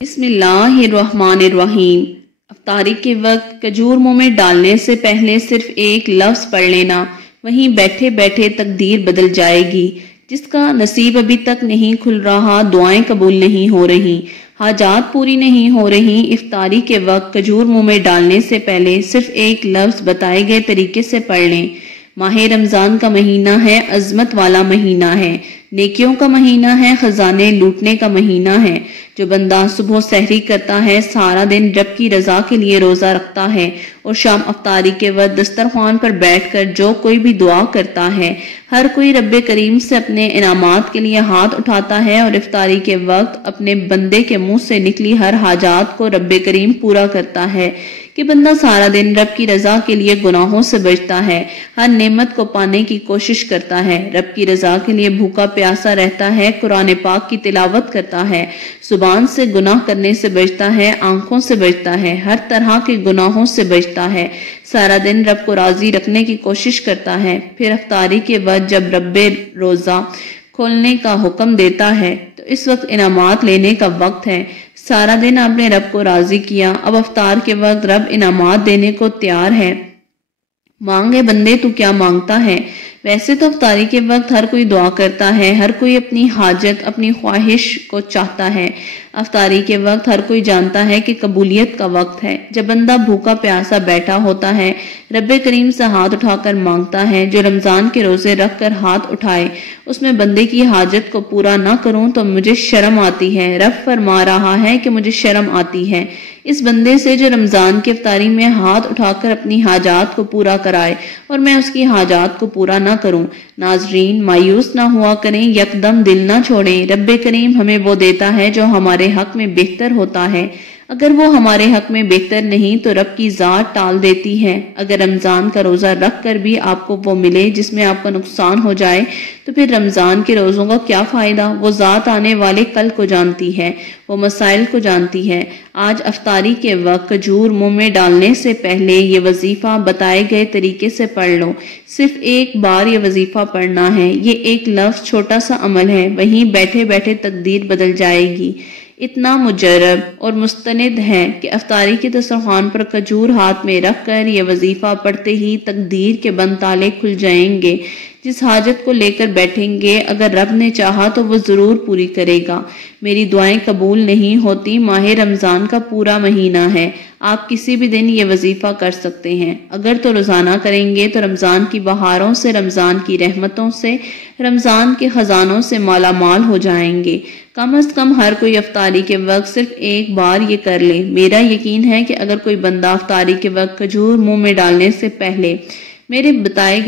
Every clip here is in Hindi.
बिस्मिल्लाहिर्रहमानिर्रहीम। अफ्तारी के वक्त खजूर मुंह में डालने से पहले सिर्फ एक लफ्ज़ पढ़ लेना, वहीं बैठे बैठे तकदीर बदल जाएगी। जिसका नसीब अभी तक नहीं खुल रहा, दुआएं कबूल नहीं हो रही, हाजात पूरी नहीं हो रही, इफ्तारी के वक्त खजूर मुंह में डालने से पहले सिर्फ एक लफ्ज़ बताए गए तरीके से पढ़ लें। माह रमज़ान का महीना है, अज़मत वाला महीना है, नेकियों का महीना है, खजाने लूटने का महीना है। जो बंदा सुबह सहरी करता है, सारा दिन रब की रजा के लिए रोजा रखता है और शाम अफ्तारी के वक्त दस्तरखान पर बैठकर जो कोई भी दुआ करता है, हर कोई रब्बे करीम से अपने इनामात के लिए हाथ उठाता है और इफ्तारी के वक्त अपने बंदे के मुंह से निकली हर हाजात को रब्बे करीम पूरा करता है कि बंदा सारा दिन रब की रजा के लिए गुनाहों से बचता है, हर नेमत को पाने की कोशिश करता है, रब की रजा के लिए भूखा प्यासा रहता है, कुरान पाक की तिलावत करता है, जुबान से गुनाह करने से बचता है, आंखों से बचता है, हर तरह के गुनाहों से बचता है, सारा दिन रब को राजी रखने की कोशिश करता है। फिर अफ्तारी के वक्त जब रब्बे रोजा खोलने का हुक्म देता है तो इस वक्त इनामात लेने का वक्त है। सारा दिन आपने रब को राजी किया, अब अफ्तार के वक्त रब इनामात देने को तैयार है। मांगे बंदे तू क्या मांगता है। वैसे तो अफ्तारी के वक्त हर कोई दुआ करता है, हर कोई अपनी हाजत अपनी ख्वाहिश को चाहता है। अफ्तारी के वक्त हर कोई जानता है कि कबूलियत का वक्त है। जब बंदा भूखा प्यासा बैठा होता है, रब्बे करीम से हाथ उठाकर मांगता है। जो रमजान के रोजे रख कर हाथ उठाए, उसमें बंदे की हाजत को पूरा ना करूं तो मुझे शर्म आती है। रब फरमा रहा है कि मुझे शर्म आती है इस बंदे से जो रमजान की इफ्तारी में हाथ उठाकर अपनी हाजात को पूरा कराए और मैं उसकी हाजात को पूरा ना करूं। नाजरीन, मायूस ना हुआ करें, यकदम दिल ना छोड़ें। रब्बे करीम हमें वो देता है जो हमारे हक में बेहतर होता है। अगर वो हमारे हक में बेहतर नहीं तो रब की जात टाल देती है। अगर रमजान का रोजा रख कर भी आपको वो मिले जिसमें आपका नुकसान हो जाए तो फिर रमजान के रोजों का क्या फायदा। वो जात आने वाले कल को जानती है, वो मसाइल को जानती है। आज अफ्तारी के वक्त खजूर मुंह में डालने से पहले ये वजीफा बताए गए तरीके से पढ़ लो। सिर्फ एक बार ये वजीफा पढ़ना है। ये एक लफ्ज छोटा सा अमल है, वहीं बैठे बैठे तकदीर बदल जाएगी। इतना मुजरब और मुस्तनिद है कि अफ्तारी के दस्तरखान पर खजूर हाथ में रख कर यह वजीफा पढ़ते ही तकदीर के बंद ताले खुल जाएंगे। जिस हाजत को लेकर बैठेंगे, अगर रब ने चाहा तो वो जरूर पूरी करेगा। मेरी दुआएं कबूल नहीं होती। माह रमजान का पूरा महीना है, आप किसी भी दिन ये वजीफा कर सकते हैं। अगर तो रोजाना करेंगे तो रमजान की बहारों से, रमजान की रहमतों से, रमजान के खजानों से माला माल हो जाएंगे। कम अज कम हर कोई अफ्तारी के वक्त सिर्फ एक बार ये कर ले। मेरा यकीन है कि अगर कोई बंदा अफ्तारी के वक्त खजूर मुंह में डालने से पहले मेरे बताए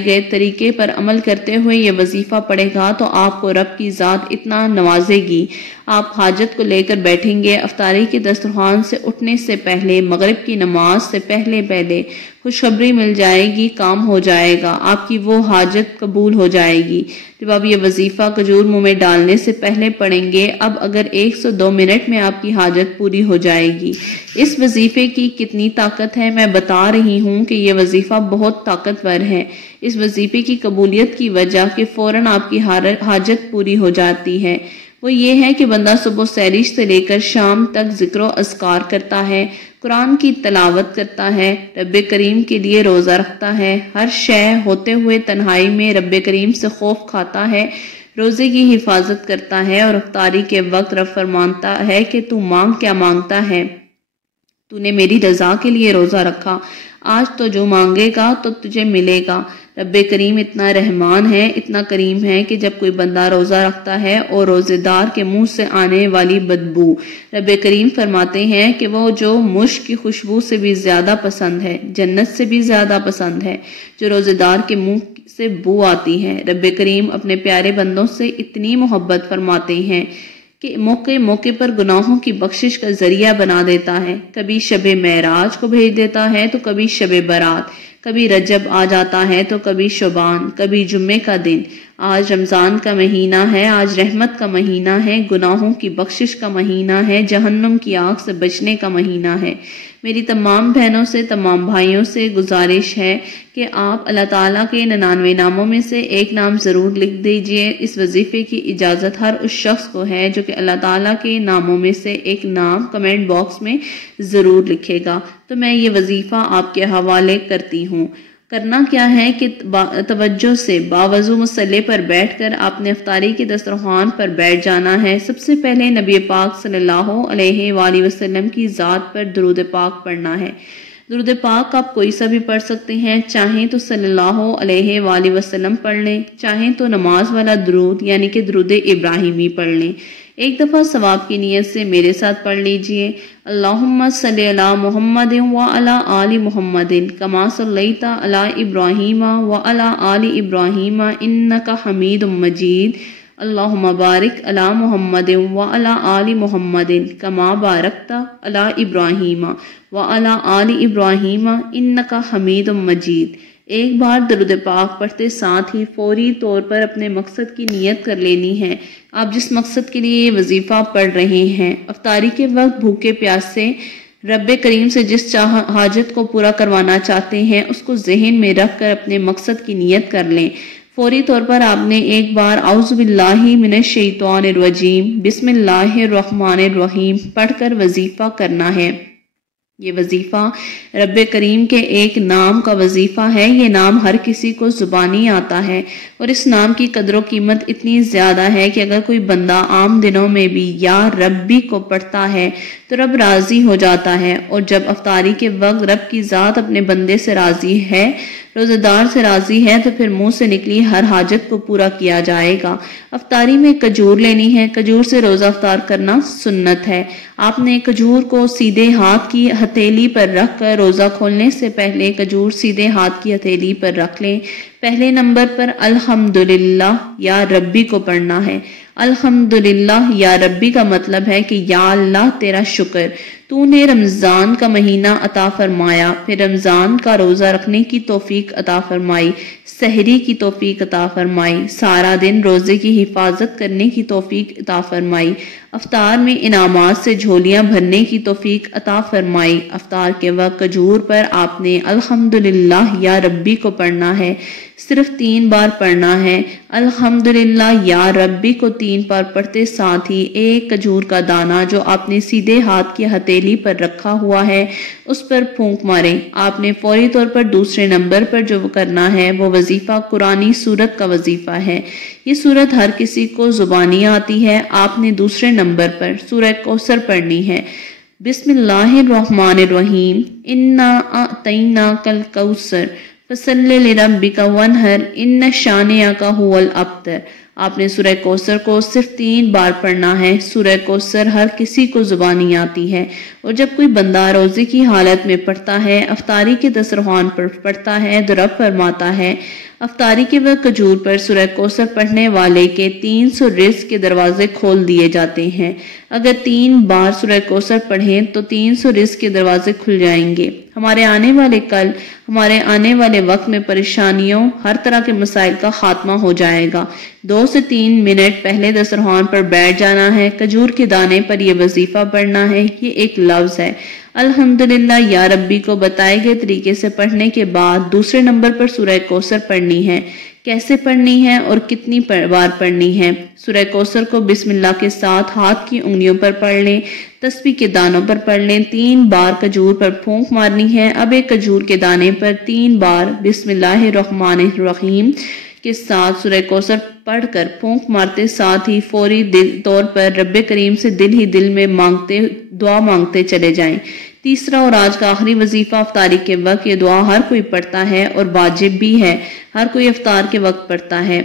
गए तरीके पर अमल करते हुए ये वजीफा पढ़ेगा तो आपको रब की जात इतना नवाजेगी। आप हाजत को लेकर बैठेंगे, अफ्तारी के दस्तरखान से उठने से पहले, मगरिब की नमाज से पहले खुशखबरी मिल जाएगी, काम हो जाएगा, आपकी वो हाजत कबूल हो जाएगी। जब आप ये वजीफा खजूर मुंह में डालने से पहले पढ़ेंगे, अब अगर 102 मिनट में आपकी हाजत पूरी हो जाएगी। इस वजीफे की कितनी ताकत है मैं बता रही हूँ कि यह वजीफा बहुत ताकतवर है। इस वजीफे की कबूलियत की वजह कि फौरन आपकी हाजत पूरी हो जाती है वो ये है कि बंदा सुबह सहरिश से लेकर शाम तक जिक्र अस्कार करता है, कुरान की तलावत करता है, रब्बे करीम के लिए रोज़ा रखता है, हर शय होते हुए तन्हाई में रब्बे करीम से खौफ खाता है, रोज़े की हिफाजत करता है और अफ्तारी के वक्त रब फरमाता है कि तू मांग क्या मांगता है, तूने मेरी रजा के लिए रोज़ा रखा, आज तो जो मांगेगा तो तुझे मिलेगा। रब्बे करीम इतना रहमान है, इतना करीम है कि जब कोई बंदा रोज़ा रखता है और रोज़ेदार के मुंह से आने वाली बदबू, रब्बे करीम फरमाते हैं कि वो जो मुश्क की खुशबू से भी ज़्यादा पसंद है, जन्नत से भी ज़्यादा पसंद है, जो रोज़ेदार के मुंह से बू आती है। रब्बे करीम अपने प्यारे बंदों से इतनी मोहब्बत फरमाते हैं कि मौके मौके पर गुनाहों की बख्शिश का जरिया बना देता है। कभी शबे मेराज को भेज देता है तो कभी शबे बारात, कभी रजब आ जाता है तो कभी शुबान, कभी जुम्मे का दिन। आज रमज़ान का महीना है, आज रहमत का महीना है, गुनाहों की बख्शिश का महीना है, जहन्नुम की आग से बचने का महीना है। मेरी तमाम बहनों से, तमाम भाइयों से गुजारिश है कि आप अल्लाह ताला के 99 नामों में से एक नाम ज़रूर लिख दीजिए। इस वजीफ़े की इजाज़त हर उस शख्स को है जो कि अल्लाह ताला के नामों में से एक नाम कमेंट बॉक्स में ज़रूर लिखेगा। तो मैं ये वजीफ़ा आपके हवाले करती हूँ। करना क्या है कि तवज्जो से बावजू मुसल्ले पर बैठकर आपने इफ्तारी के दस्तरखान पर बैठ जाना है। सबसे पहले नबी पाक सल्लल्लाहु अलैहि वसल्लम की ज़ात पर दुरूद पाक पढ़ना है। दुरूद पाक आप कोई सा भी पढ़ सकते हैं, चाहें तो सल्लल्लाहु अलैहि वसल्लम पढ़ लें, चाहें तो नमाज वाला दुरूद यानी कि दुरूद इब्राहिमी पढ़ लें। एक दफ़ा सवाब की नीयत से मेरे साथ पढ़ लीजिए। अल्लाहुम्मा सल्ली अला मुहम्मदिन व अला आलि मुहम्मदिन कमा सल्लैता अला इब्राहीमा व अला आलि इब्राहीमा इन्नका हमीदुम मजीद। अल्लाहुम्मा बारिक अला मुहम्मदिन व अला आलि मुहम्मदिन कमा बारकता अला इब्राहीमा व अला आलि इब्राहीमा इन्नका हमीदुम मजीद। एक बार दरूद पाक पढ़ते साथ ही फौरी तौर पर अपने मकसद की नियत कर लेनी है। आप जिस मकसद के लिए ये वजीफ़ा पढ़ रहे हैं, अफ्तारी के वक्त भूखे प्यासे रब्बे करीम से जिस हाजत को पूरा करवाना चाहते हैं उसको जहन में रख कर अपने मकसद की नियत कर लें। फौरी तौर पर आपने एक बार औज़ु बिल्लाहि मिनश शैतानिर रजीम बिस्मिल्लाहिर रहमानिर रहीम पढ़कर वजीफ़ा करना है। ये वजीफ़ा रब्बे करीम के एक नाम का वजीफ़ा है। ये नाम हर किसी को ज़ुबानी आता है और इस नाम की कदर कीमत इतनी ज़्यादा है कि अगर कोई बंदा आम दिनों में भी या रब्बी को पढ़ता है तो रब राज़ी हो जाता है। और जब अफ्तारी के वक्त रब की ज़ात अपने बंदे से राज़ी है, रोज़ेदार से राज़ी है, तो फिर मुंह से निकली हर हाजत को पूरा किया जाएगा। अफ्तारी में खजूर लेनी है। खजूर से रोज़ा अफ्तार करना सुन्नत है। आपने खजूर को सीधे हाथ की हथेली पर रख कर रोज़ा खोलने से पहले खजूर सीधे हाथ की हथेली पर रख लें। पहले नंबर पर अल्हम्दुलिल्लाह या रब्बी को पढ़ना है। अल्हम्दुलिल्लाह या रब्बी का मतलब है कि या अल्लाह तेरा शुक्र, तूने रमज़ान का महीना अता फरमाया, फिर रमज़ान का रोज़ा रखने की तौफीक अता फरमाई, सहरी की तौफीक अता फरमाई, सारा दिन रोज़े की हिफाजत करने की तौफीक अता फरमाई, अफ्तार में इनामात से झोलियां भरने की तौफीक अता फरमाई। अफ्तार के वक्त खजूर पर आपने अल्हम्दुलिल्लाह या रब्बी को पढ़ना है। सिर्फ 3 बार पढ़ना है। अल्हम्दुलिल्लाह या रब्बी को 3 बार पढ़ते साथ ही एक खजूर का दाना जो आपने सीधे हाथ की हथेली पर रखा हुआ है उस पर फूंक मारें। आपने फौरी तौर पर दूसरे नंबर पर जो करना है वो वजीफा कुरानी सूरत का वजीफा है। ये सूरत हर किसी को जुबानी आती है। आपने दूसरे नंबर पर सूरह कौसर पढ़नी है। बिस्मिल्लाहिर्रहमानिर्रहीम इन्ना अतैना कल कौसर फसल्लि लिरब्बिका वनहर इन्न शानिअका हुवल अब्तर। आपने सूरह कौसर को सिर्फ 3 बार पढ़ना है। सूरह कौसर हर किसी को जुबानी आती है और जब कोई बंदा रोजे की हालत में पढ़ता है, अफ्तारी के दस्तरखान पर पढ़ता है तो रब फरमाता है अफ्तारी के वक्त खजूर पर सूरह कौसर पढ़ने वाले के 300 रिज़्क के दरवाजे खोल दिए जाते हैं। अगर 3 बार सूरह कौसर पढ़ें तो 300 रिज़्क के दरवाजे खुल जाएंगे। हमारे आने वाले वक्त में परेशानियों, हर तरह के मसाइल का खात्मा हो जाएगा। 2 से 3 मिनट पहले दस्तरखान पर बैठ जाना है। खजूर के दाने पर यह वजीफा पढ़ना है। ये एक लफ्ज है। अल्हम्दुलिल्लाह या रब्बी को बताए गए तरीके से पढ़ने के बाद दूसरे नंबर पर सूरह कौसर पढ़नी है। कैसे पढ़नी है और कितनी बार पढ़नी है? सूरह कौसर को बिस्मिल्लाह के साथ हाथ की उंगलियों पर पढ़ लें, तस्बीह के दानों पर पढ़ लें। 3 बार खजूर पर फूंक मारनी है। अब एक खजूर के दाने पर 3 बार बिस्मिल्लाहिर्रहमानिर्रहीम के साथ सूरह कौसर पढ़कर फूंक मारते साथ ही फौरी तौर पर रब्बे करीम से दिल ही दिल में दुआ मांगते चले जाएं। तीसरा और आज का आखिरी वजीफा अफ्तारी के वक्त ये दुआ हर कोई पढ़ता है और वाजिब भी है। हर कोई अफ्तार के वक्त पढ़ता है।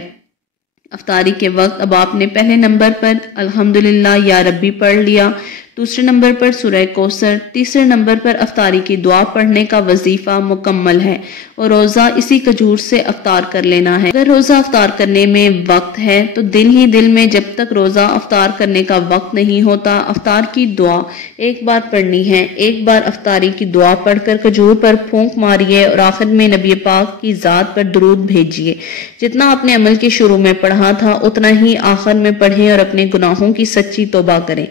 अफ्तारी के वक्त अब आपने पहले नंबर पर अल्हम्दुलिल्लाह या रब्बी पढ़ लिया। दूसरे नंबर पर सूरह कौसर, तीसरे नंबर पर अफ्तारी की दुआ पढ़ने का वजीफा मुकम्मल है और रोज़ा इसी खजूर से अफ्तार कर लेना है। अगर रोज़ा अफ्तार करने में वक्त है तो दिल ही दिल में जब तक रोज़ा अफ्तार करने का वक्त नहीं होता अफ्तार की दुआ एक बार पढ़नी है। एक बार अफ्तारी की दुआ पढ़कर खजूर पर फूंक मारिए और आखिर में नबी पाक की ज़ात पर दुरूद भेजिए। जितना आपने अमल के शुरू में पढ़ा था उतना ही आखिर में पढ़ें और अपने गुनाहों की सच्ची तौबा करें।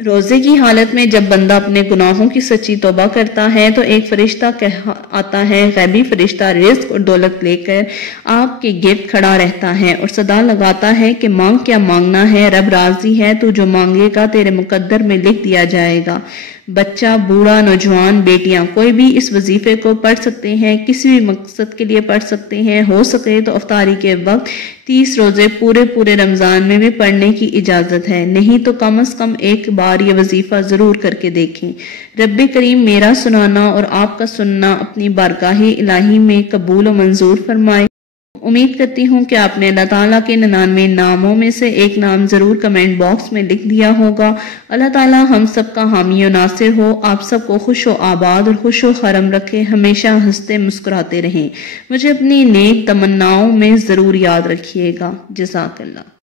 रोजे की हालत में जब बंदा अपने गुनाहों की सच्ची तौबा करता है तो एक फरिश्ता आता है, गैबी फरिश्ता रिज़्क और दौलत लेकर आपके गिर्द खड़ा रहता है और सदा लगाता है कि मांग क्या मांगना है, रब राजी है, तू जो मांगेगा तेरे मुकद्दर में लिख दिया जाएगा। बच्चा, बूढ़ा, नौजवान, बेटियां कोई भी इस वजीफे को पढ़ सकते हैं, किसी भी मकसद के लिए पढ़ सकते हैं। हो सके तो अफ्तारी के वक्त 30 रोजे पूरे रमजान में भी पढ़ने की इजाजत है, नहीं तो कम से कम एक बार ये वजीफा जरूर करके देखें। रब्बे करीम मेरा सुनाना और आपका सुनना अपनी बारगाह इलाही में कबूल और मंजूर फरमाए। उम्मीद करती हूँ कि आपने अल्लाह ताला के 99 नामों में से एक नाम जरूर कमेंट बॉक्स में लिख दिया होगा। अल्लाह ताला हम सब का हामी और नासिर हो, आप सबको खुश व आबाद और खुश व खरम रखे, हमेशा हंसते मुस्कुराते रहें। मुझे अपनी नेक तमन्नाओं में जरूर याद रखिएगा। जज़ाकल्लाह।